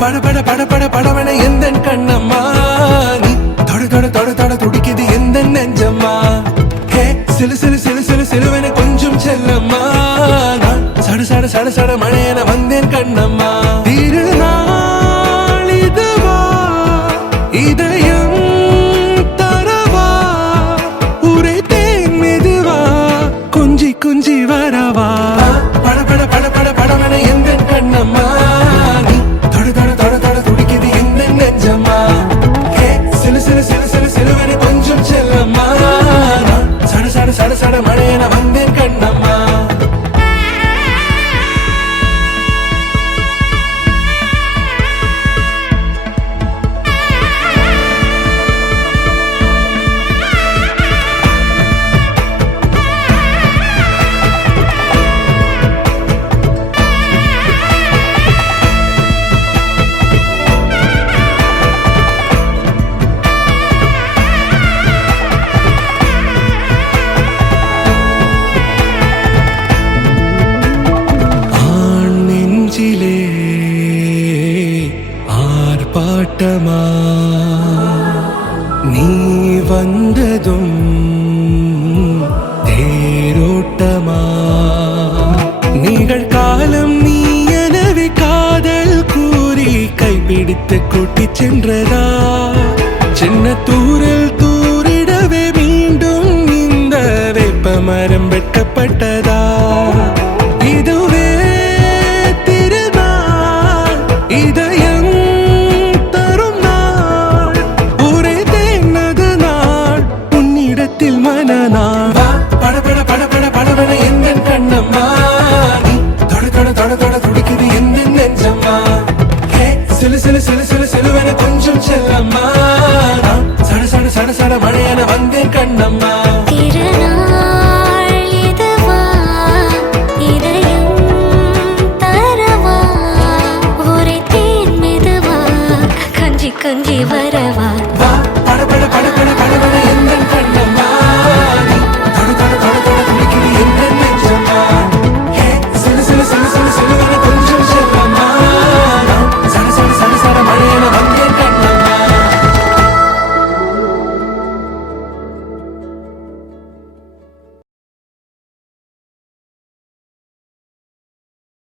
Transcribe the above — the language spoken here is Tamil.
பட பட பட பட படவன எந்த கண்ணம்மா நீ தொட தொட தொட தொட துடிக்குது எந்த நெஞ்சம்மா ஹே சிலு சிலு சிலு சிலு சிலுவன கொஞ்சம் செல்லம்மா நான் சட சட சட சட மழையன வந்தேன் கண்ணம்மா திருநாள் இதுவா இதயம் தரவா உரைத்தேன் மெதுவா குஞ்சி குஞ்சி வரவா பட பட பட பட படவன எந்த கண்ணம்மா சட சட மழையன வந்தேன் கண்ணம்மா ஆர்ப்பாட்டமா நீ வந்ததும் தேரோட்டமா நிகழ்காலம் நீ எனவே காதல் கூறி கைப்பிடித்து கூட்டிச் சென்றதா